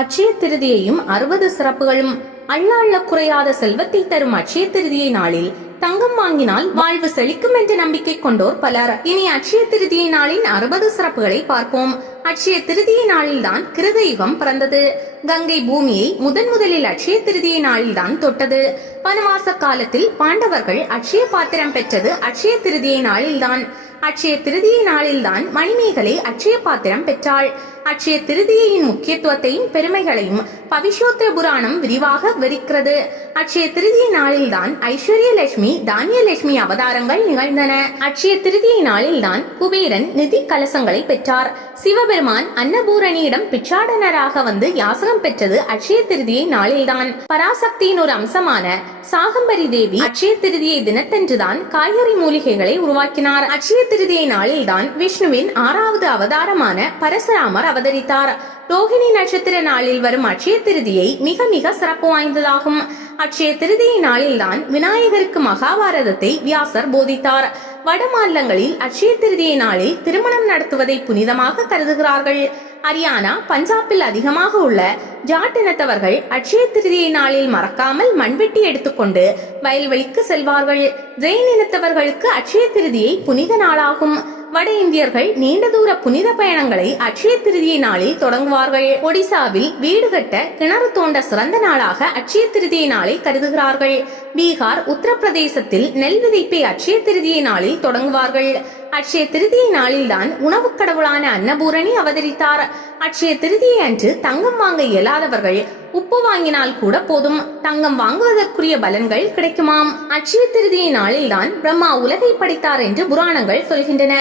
அட்சய திருதியையும் 60 சிறப்புகளும். அள்ள குறையாத செல்வத்தை தரும் அட்சய திருதியை நாளில் தங்கம் வாங்கினால் வாழ்வு செழிக்கும் என்ற நம்பிக்கை கொண்டோர் பலர். இனி அட்சய திருதியை நாளின் 60 சிறப்புகளை பார்ப்போம். அட்சய திருதியை நாளில்தான் கிருத யுகம் பிறந்தது. கங்கை பூமியை முதலில் அட்சய திருதியை நாளில்தான் தொட்டது. வனவாச காலத்தில் பாண்டவர்கள் அட்சய பாத்திரம் பெற்றது அட்சய திருதியை நாளில்தான். அட்சய திருதியை நாளில்தான் மணிமேகலை அட்சய பாத்திரம் பெற்றாள். அட்சய திருதியின் முக்கியத்துவத்தையும் பெருமைகளையும் பவிஷ்யோத்திர புராணம் விரிவாக விவரிக்கிறது. அட்சய திருதியை நாளில்தான் ஐஸ்வர்யலட்சுமி தானியலட்சுமி அவதாரங்கள் நிகழ்ந்தன. அட்சய திருதியை நாளில்தான் குபேரன் நிதி கலசங்களை பெற்றார். சிவபெருமான் அன்னபூரணியிடம் பிச்சாடனராக வந்து யாசகம் பெற்றது அட்சய திருதியை நாளில்தான். பராசக்தியின் ஒரு அம்சமான சாகம்பரி தேவி அட்சய திருதியை தினத்தன்றுதான் காய்கறி மூலிகைகளை உருவாக்கினார். அட்சய திருதியை நாளில்தான் விஷ்ணுவின் 6வது அவதாரமான பரசுராமர் அவதரித்தார். ரோஹிணி நட்சத்திர நாளில் வரும் அட்சய திருதியை மிக மிக சிறப்பு வாய்ந்ததாகும். அட்சய திருதியை நாளில்தான் விநாயகருக்கு மகாபாரதத்தை வியாசர் போதித்தார். வட மாநிலங்களில் அட்சய திருதியை நாளில் திருமணம் நடத்துவதை புனிதமாக கருதுகிறார்கள். ஹரியானா, பஞ்சாபில் அதிகமாக உள்ள ஜாட் இனத்தவர்கள் அட்சய திருதியை நாளில் மறக்காமல் மண்வெட்டி எடுத்துக்கொண்டு வயல்வெளிக்கு செல்வார்கள். ஜெயின் இனத்தவர்களுக்கு அட்சய திருதியை புனித நாளாகும். வட இந்தியர்கள் நீண்ட தூர புனித பயணங்களை அட்சய திருதியை நாளில் தொடங்குவார்கள். ஒடிசாவில் வீடு கட்ட கிணறு தோண்ட சிறந்த நாளாக அட்சய திருதியை நாளை கருதுகிறார்கள். பீகார், உத்தரப்பிரதேசத்தில் நெல் விதைப்பை அட்சய திருதியை நாளில் தொடங்குவார்கள். அட்சய திருதியை நாளில்தான் உணவு கடவுளான அன்னபூரணி அவதரித்தார். அட்சய திருதியை அன்று தங்கம் வாங்க இயலாதவர்கள் உப்பு வாங்கினால் கூட போதும், தங்கம் வாங்குவதற்குரிய பலன்கள் கிடைக்குமாம். அட்சய திருதியை நாளில்தான் பிரம்மா உலகை படைத்தார் என்று புராணங்கள் சொல்கின்றன.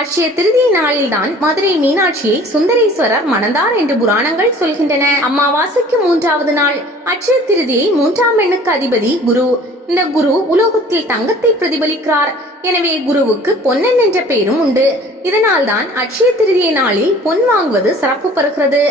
அட்சய திருதியை நாளில்தான் மதுரை மீனாட்சியை சுந்தரேஸ்வரர் மணந்தார் என்று புராணங்கள் சொல்கின்றன. அமாவாசைக்கு 3வது நாள். அட்சய திருதியை 3ஆம் எண்ணுக்கு அதிபதி குரு. இந்த குரு உலோகத்தில் தங்கத்தை பிரதிபலிக்கிறார். எனவே குருவுக்கு பொன்னன் என்ற பெயரும் உண்டு. இதனால் தான் அட்சய திருதியை நாளில் பொன் வாங்குவது சிறப்பு பெறுகிறது.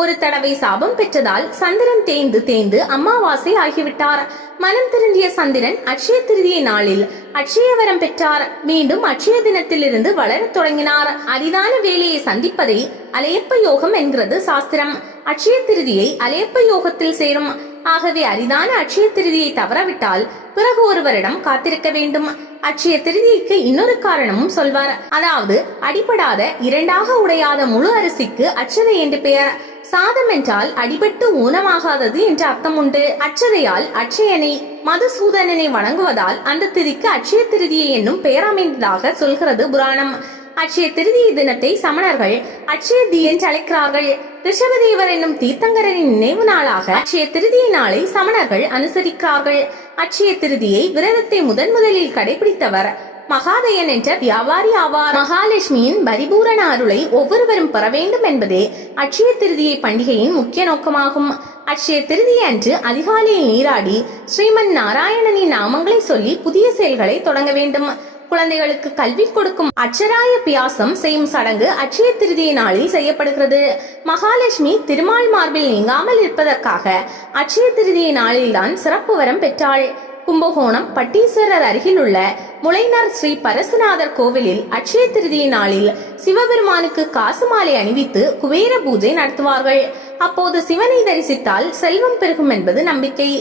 ஒரு தடவை சாபம் பெற்றதால் சந்திரன் தேய்ந்து அமாவாசை ஆகிவிட்டார். மனம் திருந்திய சந்திரன் அட்சய திருதியை நாளில் அட்சயவரம் பெற்றார். மீண்டும் அட்சய தினத்திலிருந்து வளரத் தொடங்கினார். அரிதான வேலையை சந்திப்பதை அலையப்ப யோகம் என்கிறது சாஸ்திரம். அட்சய திருதியை அலையப்ப யோகத்தில் சேரும். ஆகவே அரிதான அட்சய திருதியை தவறவிட்டால் பிறகு ஒருவரிடம் காத்திருக்க வேண்டும். அட்சய திருதிக்கு இன்னொரு காரணமும் சொல்வார். அதாவது அடிபடாத இரண்டாக உடையாத முழு அரிசிக்கு அட்சதை என்று பெயர். சாதம் என்றால் அடிபட்டு ஊனமாகாதது என்ற அர்த்தம் உண்டு. அட்சதையால் அட்சயனை மதுசூதனனை வணங்குவதால் அந்த திதிக்கு அட்சய திருதியை என்னும் பெயர் அமைந்ததாக சொல்கிறது புராணம். அட்சய திருதியை தினத்தை சமணர்கள் அட்சய தி என்று அழைக்கிறார்கள். ரிஷபதேவர் என்னும் தீர்த்தங்கரின் நினைவு நாளாக அட்சய திருதியை நாளை சமணர்கள் அனுசரிக்கிறார்கள். அட்சய திருதியை விரதத்தை முதலில் கடைபிடித்தவர் மகாதயன் என்ற வியாபாரி ஆவார். மகாலட்சுமியின் பரிபூரண அருளை ஒவ்வொருவரும் பெற வேண்டும் என்பதே அட்சய திருதியை பண்டிகையின் முக்கிய நோக்கமாகும். அட்சய திருதியை அன்று அதிகாலையில் நீராடி ஸ்ரீமன் நாராயணனின் நாமங்களை சொல்லி புதிய செயல்களை தொடங்க வேண்டும். குழந்தைகளுக்கு கல்வி கொடுக்கும் அட்சராய பியாசம் செய்யும் சடங்கு அட்சய திருதியை நாளில் செய்யப்படுகிறது. மகாலட்சுமி திருமால் மார்பில் நீங்காமல் இருப்பதற்காக அட்சய திருதியை நாளில்தான் சிறப்பு வரம் பெற்றாள். கும்பகோணம் பட்டீஸ்வரர் அருகில் உள்ள முளைனார் ஸ்ரீ பரசுநாதர் கோவிலில் அட்சய திருதியை நாளில் சிவபெருமானுக்கு காசு மாலை அணிவித்து குபேர பூஜை நடத்துவார்கள். அப்போது சிவனை தரிசித்தால் செல்வம் பெருகும் என்பது நம்பிக்கை.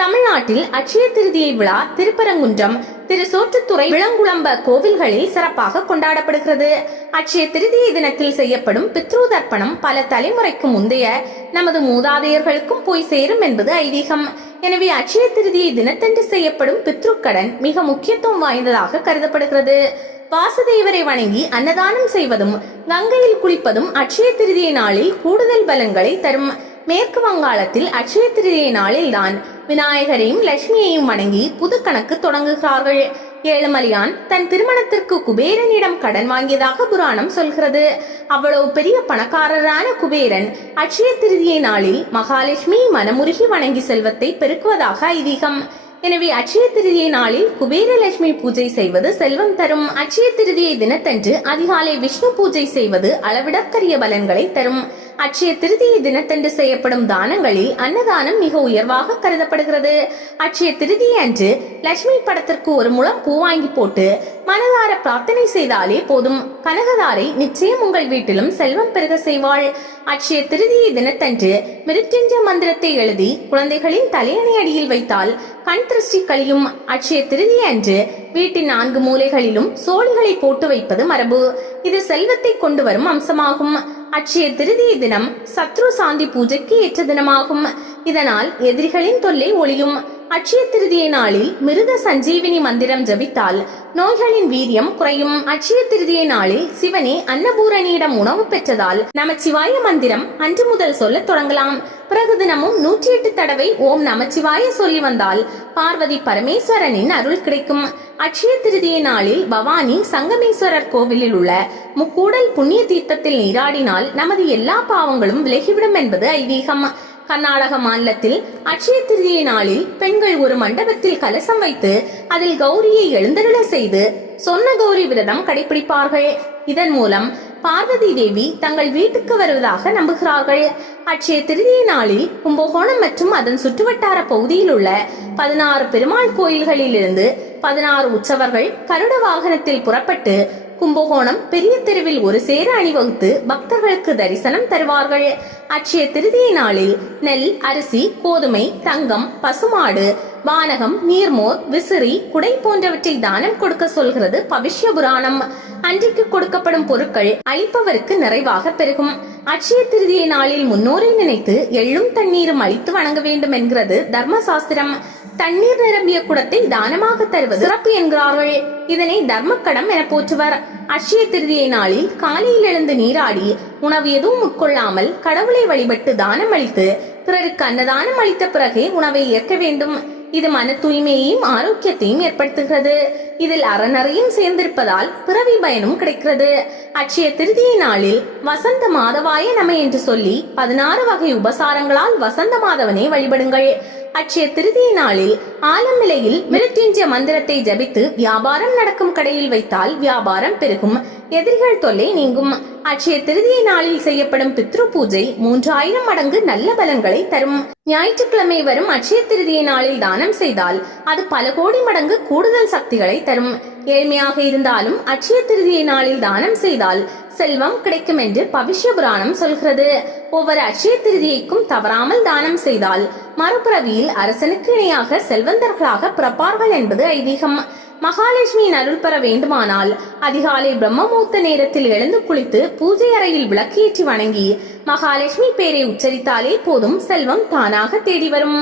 தமிழ்நாட்டில் அட்சய திருதியை விழா திருப்பரங்குன்றம், திருசோற்றுத்துறை, விளங்குளம்ப கோவில்களில் சிறப்பாக கொண்டாடப்படுகிறது. அட்சய திருதியை தினத்தில் செய்யப்படும் பித்ரு தர்ப்பணம் பல தலைமுறைக்கு முந்தைய நமது மூதாதையர்களுக்கும் போய் சேரும் என்பது ஐதீகம். எனவே அட்சய திருதியை தினத்தன்று செய்யப்படும் பித்ருக்கடன் மிக முக்கியத்துவம் வாய்ந்ததாக கருதப்படுகிறது. வாசுதேவரை வணங்கி அன்னதானம் செய்வதும் கங்கையில் குளிப்பதும் அட்சய திருதியை நாளில் கூடுதல் பலன்களை தரும். மேற்கு வங்காளத்தில் அட்சய திருதியை நாளில் தான் விநாயகரையும் லட்சுமியையும் வணங்கி புது கணக்கு தொடங்குகிறார்கள். ஏழுமலையான் தன் திருமணத்திற்கு குபேரனிடம் கடன் வாங்கியதாக புராணம் சொல்கிறது. அவ்வளவு பெரிய பணக்காரரான குபேரன் அட்சய திருதியை நாளில் மகாலட்சுமி மனமுருகி வணங்கி செல்வத்தை பெருக்குவதாக ஐதீகம். எனவே அட்சய திருதியை நாளில் குபேரலட்சுமி பூஜை செய்வது செல்வம் தரும். அட்சய திருதியை தினத்தன்று அதிகாலை விஷ்ணு பூஜை செய்வது அளவிடற்கரிய பலன்களை தரும். அட்சய திருதியை தினத்தன்று செய்யப்படும் தானங்களில் அன்னதானம் மிக உயர்வாக கருதப்படுகிறது. அட்சய திருதியை அன்று லட்சுமி படத்திற்கு ஒரு முழம் பூ வாங்கி போட்டு மனதார பிரார்த்தனை செய்தாலே போதும். கனகதாரை நிச்சயம் உங்கள் வீட்டிலும் செல்வம் பெருக செய்வாள். அட்சய திருதியை தினத்தன்று மிருத்யுஞ்சய மந்திரத்தை எழுதி குழந்தைகளின் தலையணை அடியில் வைத்தால் கண் திருஷ்டி கழியும். அட்சய திருதியை அன்று வீட்டின் 4 மூலைகளிலும் சோழிகளை போட்டு வைப்பது மரபு. இது செல்வத்தை கொண்டு வரும் அம்சமாகும். அட்சய திருதியை தினம் சத்ரு சாந்தி பூஜைக்கு ஏற்ற தினமாகும். இதனால் எதிரிகளின் தொல்லை ஒளியும். அட்சய திருதியை நாளில் மிருத சஞ்சீவினி மந்திரம் ஜபித்தால் நோய்களின் வீரியம் குறையும். அட்சய திருதியை நாளில் சிவனே அன்னபூரணியிடம் உணவு பெற்றதால் நமச்சிவாய மந்திரம் அன்று முதல் சொல்ல தொடங்கலாம். பிறகு தினமும் 108 தடவை ஓம் நமச்சிவாய சொல்லி வந்தால் பார்வதி பரமேஸ்வரனின் அருள் கிடைக்கும். அட்சய திருதியை நாளில் பவானி சங்கமேஸ்வரர் கோவிலில் உள்ள முக்கூடல் புண்ணிய தீர்த்தத்தில் நீராடினால் நமது எல்லா பாவங்களும் விலகிவிடும் என்பது ஐதீகம். கர்நாடக மாநிலத்தில் அட்சய திருதியை நாளில் பெண்கள் ஒரு மண்டபத்தில் கலசம் வைத்து அதில் கௌரியை எழுந்தருள செய்து சொன்ன கௌரி விரதம் கடைபிடிப்பார்கள். இதன் மூலம் பார்வதி தேவி தங்கள் வீட்டுக்கு வருவதாக நம்புகிறார்கள். அட்சய திருதியை நாளில் கும்பகோணம் மற்றும் அதன் சுற்றுவட்டார பகுதியில் உள்ள 16 பெருமாள் கோயில்களில் இருந்து 16 உற்சவர்கள் கருட வாகனத்தில் புறப்பட்டு கும்பகோணம் பெரிய தெருவில் ஒரு சேர அணிவகுத்து பக்தர்களுக்கு தரிசனம் தருவார்கள். அட்சய திருதியை நாளில் நெல், அரிசி, கோதுமை, தங்கம், பசுமாடு, வானகம், நீர்மோர், விசிறி, குடை போன்றவற்றை தானம் கொடுக்க சொல்கிறது பவிஷ்ய புராணம். அன்றைக்கு கொடுக்கப்படும் பொருட்கள் அளிப்பவருக்கு நிறைவாக பெருகும். அட்சய திருதியை நாளில் முன்னோரை நினைத்து எள்ளும் தண்ணீரும் அளித்து வணங்க வேண்டும் என்கிறது தர்மசாஸ்திரம். தண்ணீர் நிரம்பிய குடத்தை தானமாக தருவது சிறப்பு என்கிறார்கள். இதனை தர்மக்கடம் என போற்றுவர். அட்சய திருதியை நாளில் காலையில் எழுந்து நீராடி உணவு எதுவும் உட்கொள்ளாமல் கடவுளை வழிபட்டு தானம் அளித்து பிறருக்கு அன்னதானம் அளித்த பிறகே உணவை ஏற்க வேண்டும். இது மன தூய்மையையும் ஆரோக்கியத்தையும் ஏற்படுத்துகிறது. இதில் அறநறையும் சேர்ந்திருப்பதால் பிறவி பயனும் கிடைக்கிறது. அட்சய திருதியை நாளில் வசந்த மாதவாய நம என்று சொல்லி 16 வகை உபசாரங்களால் வசந்த மாதவனை வழிபடுங்கள். அட்சய திருதியை நாளில் ஆலம் நிலையில் மிருத்யுஞ்சய மந்திரத்தை ஜபித்து வியாபாரம் நடக்கும் கடையில் வைத்தால் வியாபாரம் பெருகும், எதிரிகள் தொல்லை நீங்கும். அட்சய திருதியை நாளில் செய்யப்படும் பித்ரு பூஜை 3000 மடங்கு நல்ல பலன்களை தரும். ஞாயிற்றுக்கிழமை வரும் அட்சய திருதியை நாளில் தானம் செய்தால் அது பல கோடி மடங்கு கூடுதல் சக்திகளை தரும். ஏழ்மையாக இருந்தாலும் அட்சய திருதியை நாளில் தானம் செய்தால் செல்வம் கிடைக்கும் என்று பவிஷ்ய புராணம் சொல்கிறது. ஒவ்வொரு அட்சய திருதியைக்கும் தவறாமல் தானம் செய்தால் மறுபிறவியில் அரசனுக்கு இணையாக செல்வந்தர்களாக பிறப்பார்கள் என்பது ஐதீகம். மகாலட்சுமியின் அருள் பெற வேண்டுமானால் அதிகாலை பிரம்மமுகூர்த்த நேரத்தில் எழுந்து குளித்து பூஜை அறையில் விளக்கேற்றி வணங்கி மகாலட்சுமி பேரை உச்சரித்தாலே போதும், செல்வம் தானாக தேடி வரும்.